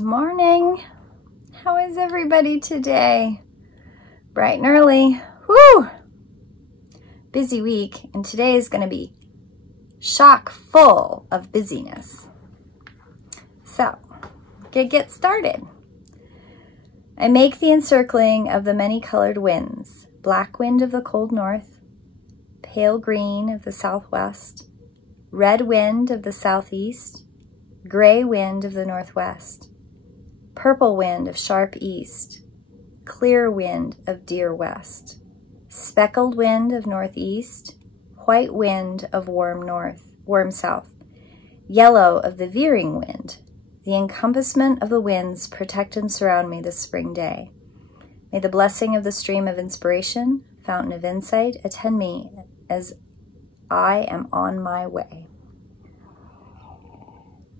Morning. How is everybody today? Bright and early. Woo! Busy week, and today is going to be chock full of busyness. So, get started. I make the encircling of the many-colored winds, black wind of the cold north, pale green of the southwest, red wind of the southeast, gray wind of the northwest, purple wind of sharp east, clear wind of dear west, speckled wind of northeast, white wind of warm north, warm south, yellow of the veering wind. The encompassment of the winds protect and surround me this spring day. May the blessing of the stream of inspiration, fountain of insight, attend me as I am on my way.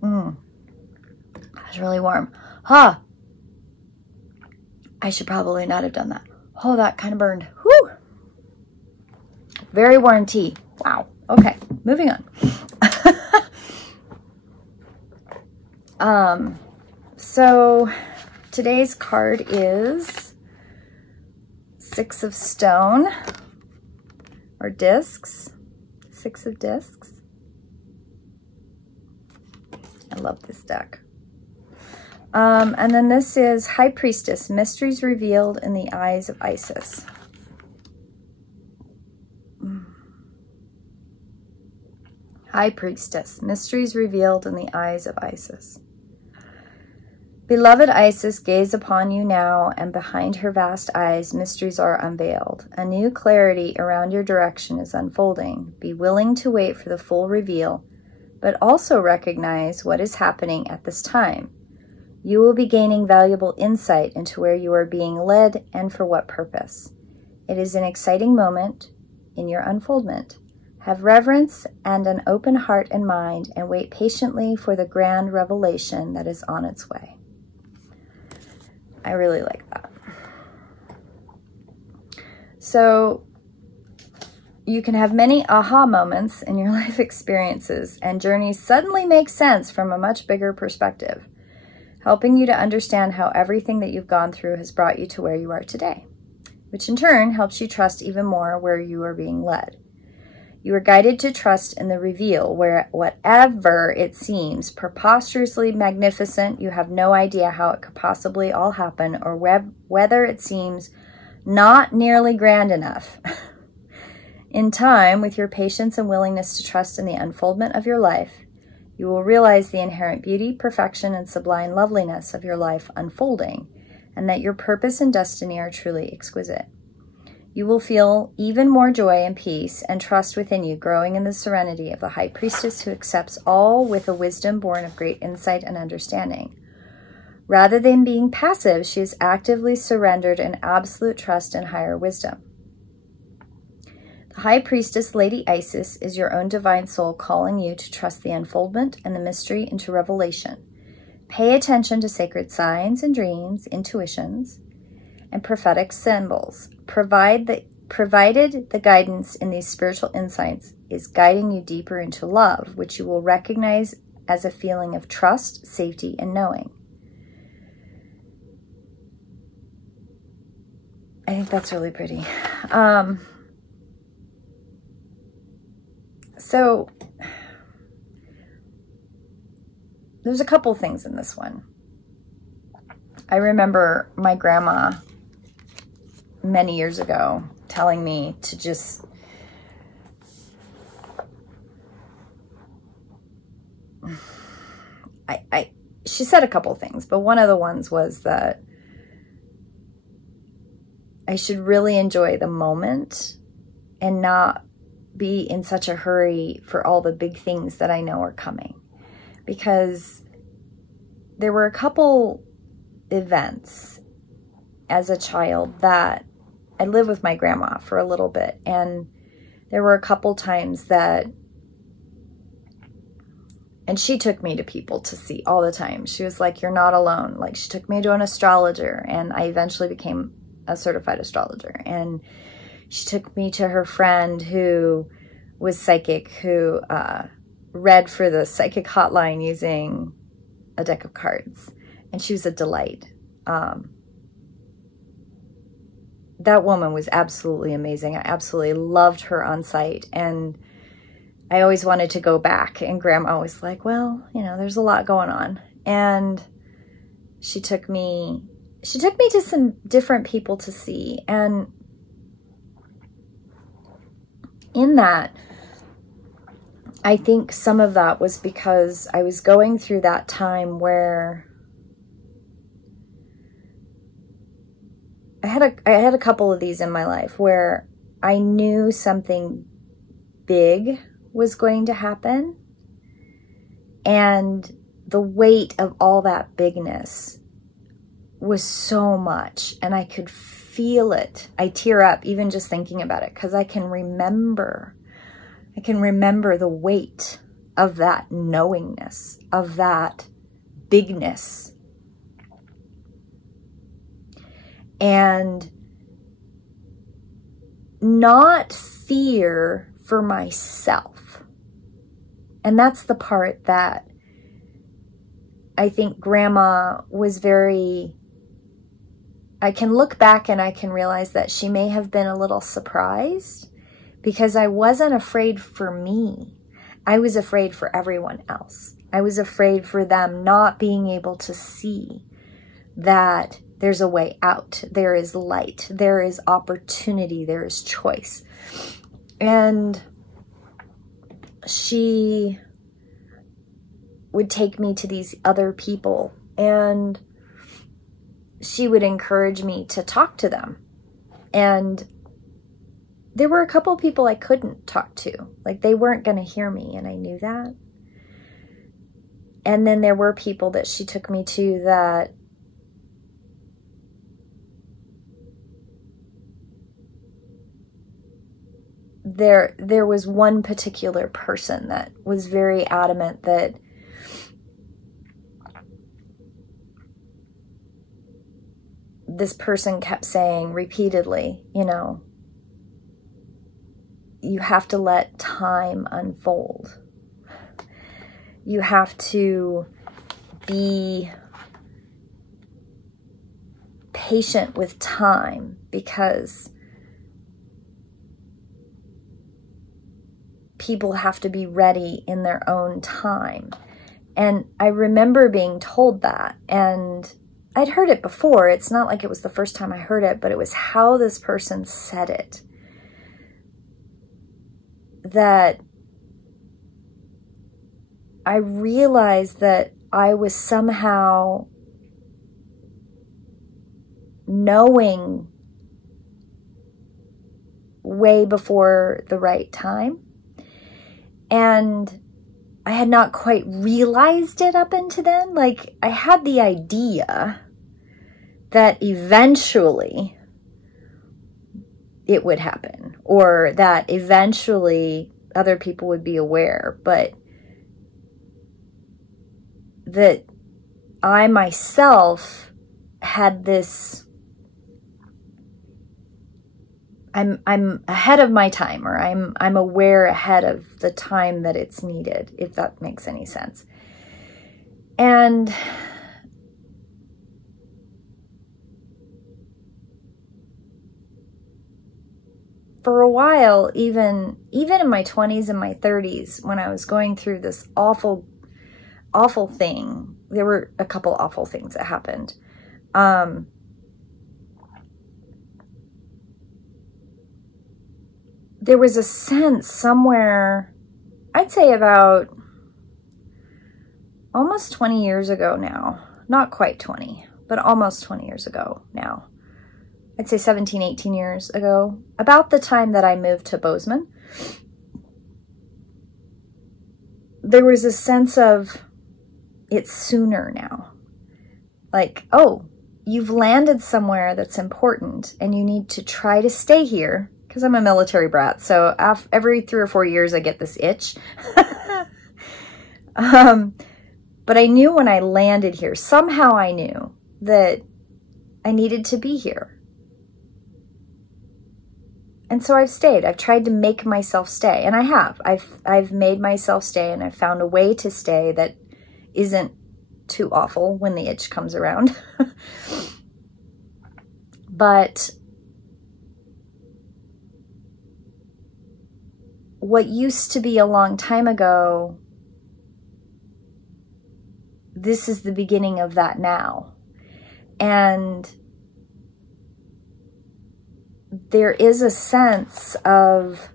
That's really warm. Huh. I should probably not have done that. Oh, that kind of burned. Whew. Very warm tea. Wow. Okay, moving on. So today's card is Six of Stone, or discs. Six of discs. I love this deck. And then this is High Priestess, Mysteries Revealed in the Eyes of Isis. High Priestess, Mysteries Revealed in the Eyes of Isis. Beloved Isis, gaze upon you now, and behind her vast eyes, mysteries are unveiled. A new clarity around your direction is unfolding. Be willing to wait for the full reveal, but also recognize what is happening at this time. You will be gaining valuable insight into where you are being led and for what purpose. It is an exciting moment in your unfoldment. Have reverence and an open heart and mind, and wait patiently for the grand revelation that is on its way. I really like that. So, you can have many aha moments in your life experiences, and journeys suddenly make sense from a much bigger perspective, helping you to understand how everything that you've gone through has brought you to where you are today, which in turn helps you trust even more where you are being led. You are guided to trust in the reveal, where whatever it seems preposterously magnificent, you have no idea how it could possibly all happen, or whether it seems not nearly grand enough. In time, with your patience and willingness to trust in the unfoldment of your life, you will realize the inherent beauty, perfection, and sublime loveliness of your life unfolding, and that your purpose and destiny are truly exquisite. You will feel even more joy and peace and trust within you, growing in the serenity of the High Priestess who accepts all with a wisdom born of great insight and understanding. Rather than being passive, she is actively surrendered in absolute trust and higher wisdom. The High Priestess, Lady Isis, is your own divine soul calling you to trust the unfoldment and the mystery into revelation. Pay attention to sacred signs and dreams, intuitions, and prophetic symbols, provided the guidance in these spiritual insights is guiding you deeper into love, which you will recognize as a feeling of trust, safety, and knowing. I think that's really pretty. So there's a couple things in this one. I remember my grandma many years ago telling me to just she said a couple things, but one of the ones was that I should really enjoy the moment and not be in such a hurry for all the big things that I know are coming. Because there were a couple events as a child that I lived with my grandma for a little bit, and there were a couple times that, and she took me to people to see all the time. She was like, you're not alone. Like, she took me to an astrologer, and I eventually became a certified astrologer. And she took me to her friend who was psychic, who read for the psychic hotline using a deck of cards. and she was a delight. That woman was absolutely amazing. I absolutely loved her on site, and I always wanted to go back, and Grandma was like, well, you know, there's a lot going on. And she took me to some different people to see. And in that, I think some of that was because I was going through that time where I had a couple of these in my life where I knew something big was going to happen, and the weight of all that bigness was so much, and I could feel it. I tear up even just thinking about it, because I can remember the weight of that knowingness, of that bigness. And not fear for myself. And that's the part that I think Grandma was very, I can look back and I can realize that she may have been a little surprised, because I wasn't afraid for me. I was afraid for everyone else. I was afraid for them not being able to see that there's a way out. There is light. There is opportunity. There is choice. And she would take me to these other people, and she would encourage me to talk to them. And there were a couple of people I couldn't talk to. Like, they weren't going to hear me, and I knew that. And then there were people that she took me to that there was one particular person that was very adamant that this person kept saying repeatedly, you know, you have to let time unfold. You have to be patient with time, because people have to be ready in their own time. And I remember being told that, and I'd heard it before. It's not like it was the first time I heard it, but it was how this person said it that I realized that I was somehow knowing way before the right time. And I had not quite realized it up until then. Like, I had the idea that eventually it would happen, or that eventually other people would be aware, but that I myself had this, I'm ahead of my time, or I'm aware ahead of the time that it's needed, if that makes any sense. And for a while, even in my 20s and my 30s, when I was going through this awful thing, there were a couple awful things that happened. There was a sense somewhere, I'd say about almost 20 years ago now, not quite 20, but almost 20 years ago now. I'd say 17, 18 years ago, about the time that I moved to Bozeman, there was a sense of, it's sooner now. Like, oh, you've landed somewhere that's important, and you need to try to stay here, because I'm a military brat, so every 3 or 4 years I get this itch. But I knew when I landed here, somehow I knew that I needed to be here. And so I've stayed. I've tried to make myself stay, and I have. I've made myself stay, and I've found a way to stay that isn't too awful when the itch comes around. But what used to be a long time ago, this is the beginning of that now. And there is a sense of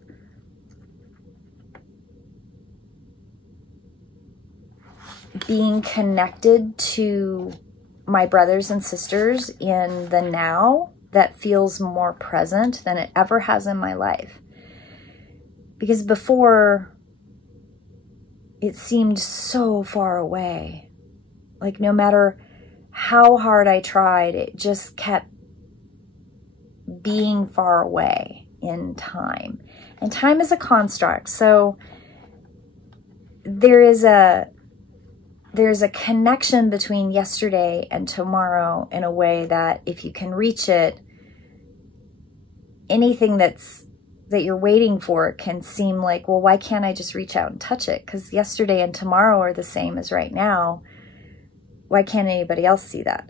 being connected to my brothers and sisters in the now that feels more present than it ever has in my life. Because before, it seemed so far away. Like no matter how hard I tried, it just kept being far away in time. And time is a construct. So there's a connection between yesterday and tomorrow in a way that if you can reach it, anything that you're waiting for can seem like, well, why can't I just reach out and touch it? Because yesterday and tomorrow are the same as right now. Why can't anybody else see that?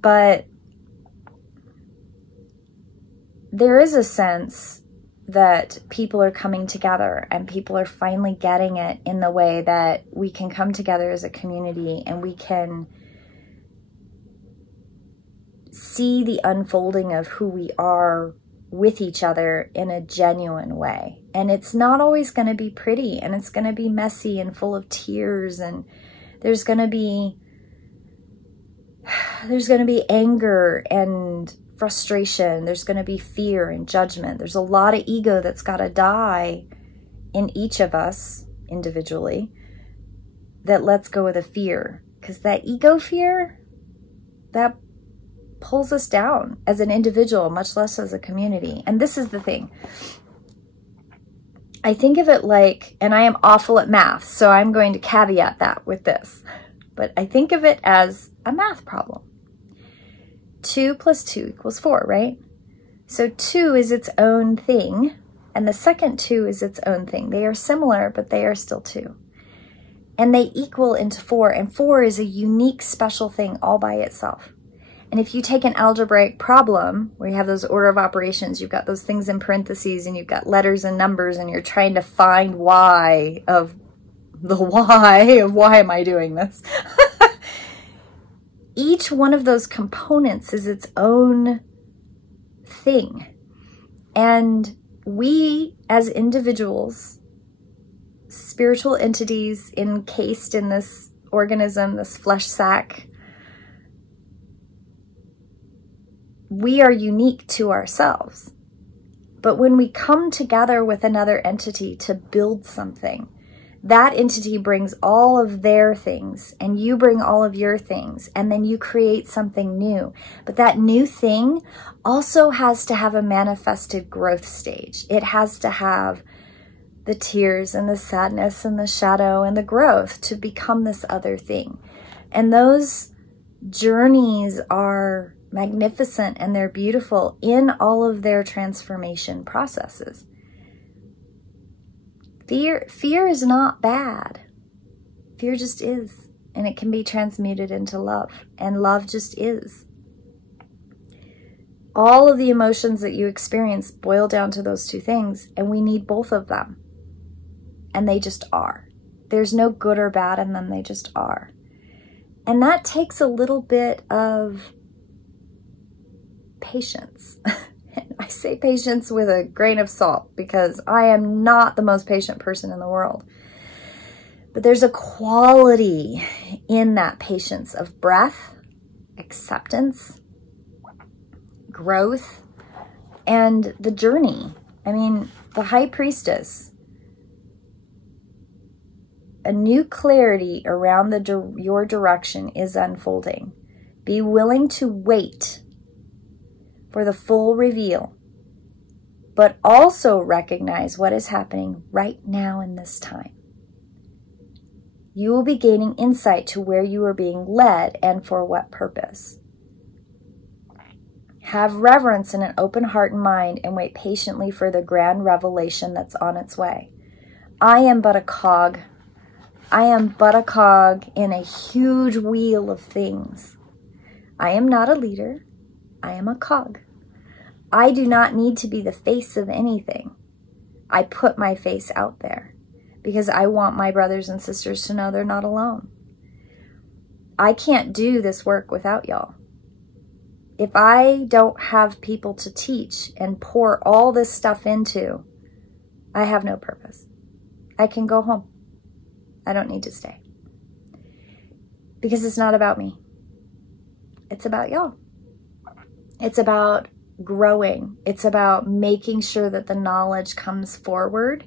But there is a sense that people are coming together and people are finally getting it in the way that we can come together as a community and we can see the unfolding of who we are with each other in a genuine way. And it's not always going to be pretty, and it's going to be messy and full of tears, and there's going to be anger and frustration. There's going to be fear and judgment. There's a lot of ego that's got to die in each of us individually that lets go of the fear. Because that ego fear, that pulls us down as an individual, much less as a community. And this is the thing. I think of it like, and I am awful at math, so I'm going to caveat that with this, but I think of it as a math problem. 2 + 2 = 4, right? So 2 is its own thing, and the second 2 is its own thing. They are similar, but they are still 2. And they equal into 4, and 4 is a unique, special thing all by itself. And if you take an algebraic problem where you have those order of operations, you've got those things in parentheses, and you've got letters and numbers, and you're trying to find why of why am I doing this? Each one of those components is its own thing. And we, as individuals, spiritual entities encased in this organism, this flesh sack, we are unique to ourselves. But when we come together with another entity to build something, that entity brings all of their things, and you bring all of your things, and then you create something new. But that new thing also has to have a manifested growth stage. It has to have the tears and the sadness and the shadow and the growth to become this other thing. And those journeys are magnificent and they're beautiful in all of their transformation processes. Fear is not bad. Fear just is. And it can be transmuted into love. And love just is. All of the emotions that you experience boil down to those two things. And we need both of them. And they just are. There's no good or bad in them. They just are. And that takes a little bit of patience. I say patience with a grain of salt because I am not the most patient person in the world. But there's a quality in that patience of breath, acceptance, growth, and the journey. I mean, the High Priestess, a new clarity around your direction is unfolding. Be willing to wait for the full reveal, but also recognize what is happening right now in this time. You will be gaining insight to where you are being led and for what purpose. Have reverence and an open heart and mind and wait patiently for the grand revelation that's on its way. I am but a cog I am but a cog in a huge wheel of things. I am not a leader. I am a cog. I do not need to be the face of anything. I put my face out there because I want my brothers and sisters to know they're not alone. I can't do this work without y'all. If I don't have people to teach and pour all this stuff into, I have no purpose. I can go home. I don't need to stay. Because it's not about me. It's about y'all. It's about growing. It's about making sure that the knowledge comes forward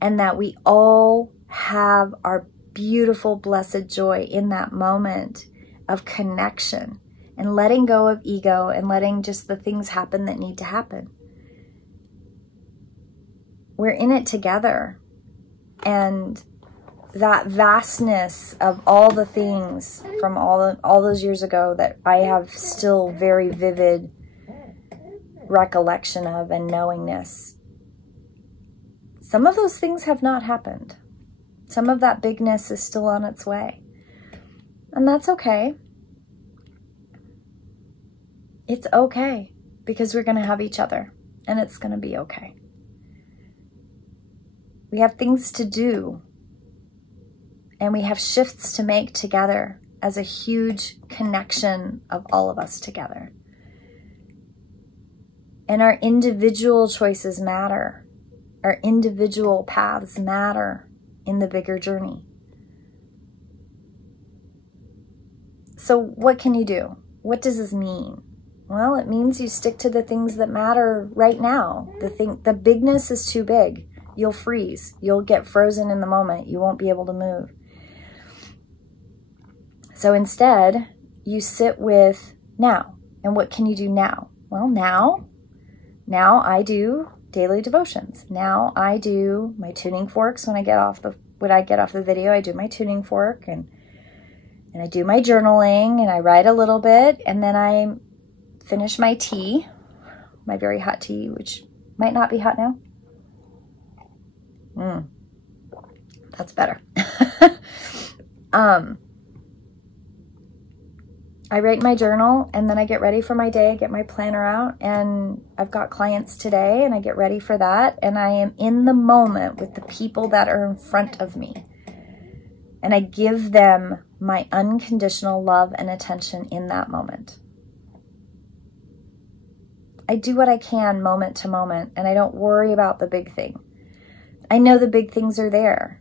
and that we all have our beautiful, blessed joy in that moment of connection and letting go of ego and letting just the things happen that need to happen. We're in it together. And that vastness of all the things from all those years ago that I have still very vivid recollection of and knowingness. Some of those things have not happened. Some of that bigness is still on its way. And that's okay. It's okay because we're going to have each other and it's going to be okay. We have things to do and we have shifts to make together as a huge connection of all of us together. And our individual choices matter. Our individual paths matter in the bigger journey. So what can you do? What does this mean? Well, it means you stick to the things that matter right now. The bigness is too big. You'll freeze. You'll get frozen in the moment. You won't be able to move. So instead, you sit with now. And what can you do now? Well, now I do daily devotions. Now I do my tuning forks. When I get off the video, I do my tuning fork and I do my journaling and I write a little bit and then I finish my tea, my very hot tea, which might not be hot now. That's better. I write my journal and then I get ready for my day, I get my planner out, and I've got clients today and I get ready for that, and I am in the moment with the people that are in front of me. And I give them my unconditional love and attention in that moment. I do what I can moment to moment, and I don't worry about the big thing. I know the big things are there.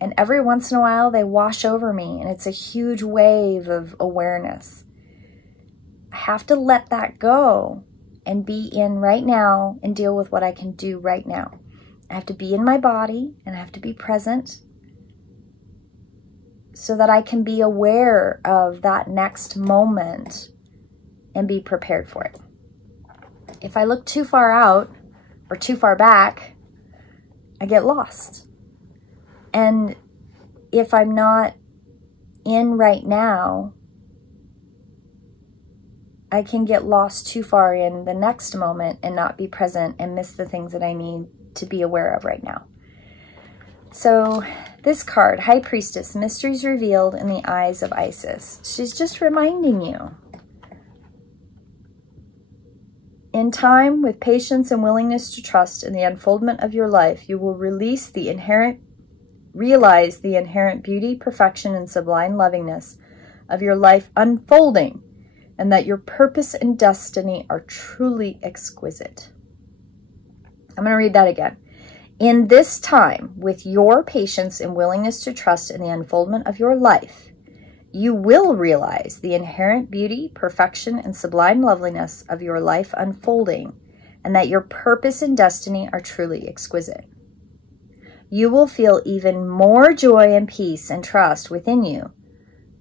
And every once in a while, they wash over me, and it's a huge wave of awareness. I have to let that go and be in right now and deal with what I can do right now. I have to be in my body, and I have to be present so that I can be aware of that next moment and be prepared for it. If I look too far out or too far back, I get lost. And if I'm not in right now, I can get lost too far in the next moment and not be present and miss the things that I need to be aware of right now. So this card, High Priestess, Mysteries Revealed in the Eyes of Isis. She's just reminding you. In time, with patience and willingness to trust in the unfoldment of your life, you will realize the inherent beauty, perfection, and sublime lovingness of your life unfolding, and that your purpose and destiny are truly exquisite. I'm going to read that again. In this time, with your patience and willingness to trust in the unfoldment of your life, you will realize the inherent beauty, perfection, and sublime loveliness of your life unfolding, and that your purpose and destiny are truly exquisite. You will feel even more joy and peace and trust within you,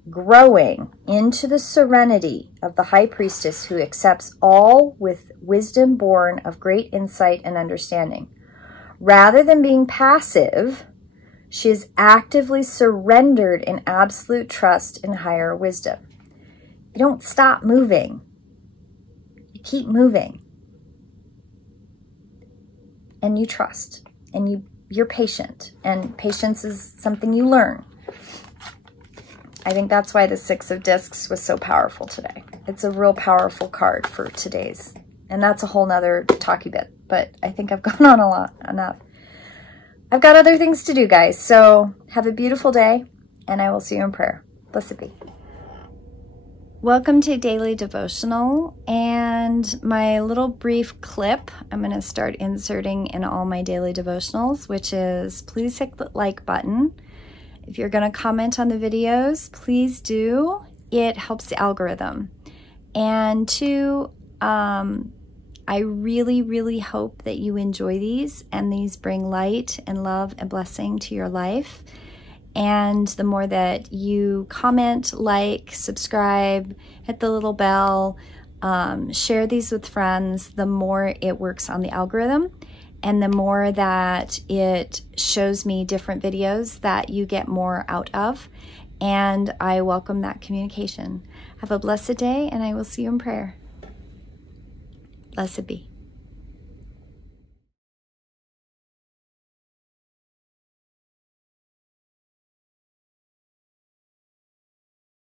growing into the serenity of the High Priestess who accepts all with wisdom born of great insight and understanding. Rather than being passive, she is actively surrendered in absolute trust in higher wisdom. You don't stop moving. You keep moving. And you trust. And you're patient. And patience is something you learn. I think that's why the Six of Discs was so powerful today. It's a real powerful card for today's. And that's a whole nother talky bit, but I think I've gone on a lot enough. I've got other things to do, guys. So have a beautiful day, and I will see you in prayer. Blessed be. Welcome to Daily Devotional, and my little brief clip I'm going to start inserting in all my daily devotionals, which is please hit the like button. If you're going to comment on the videos, please do. It helps the algorithm. And two, I really, really hope that you enjoy these, and these bring light and love and blessing to your life. And the more that you comment, like, subscribe, hit the little bell, share these with friends, the more it works on the algorithm, and the more that it shows me different videos that you get more out of. And I welcome that communication. Have a blessed day, and I will see you in prayer. Blessed be.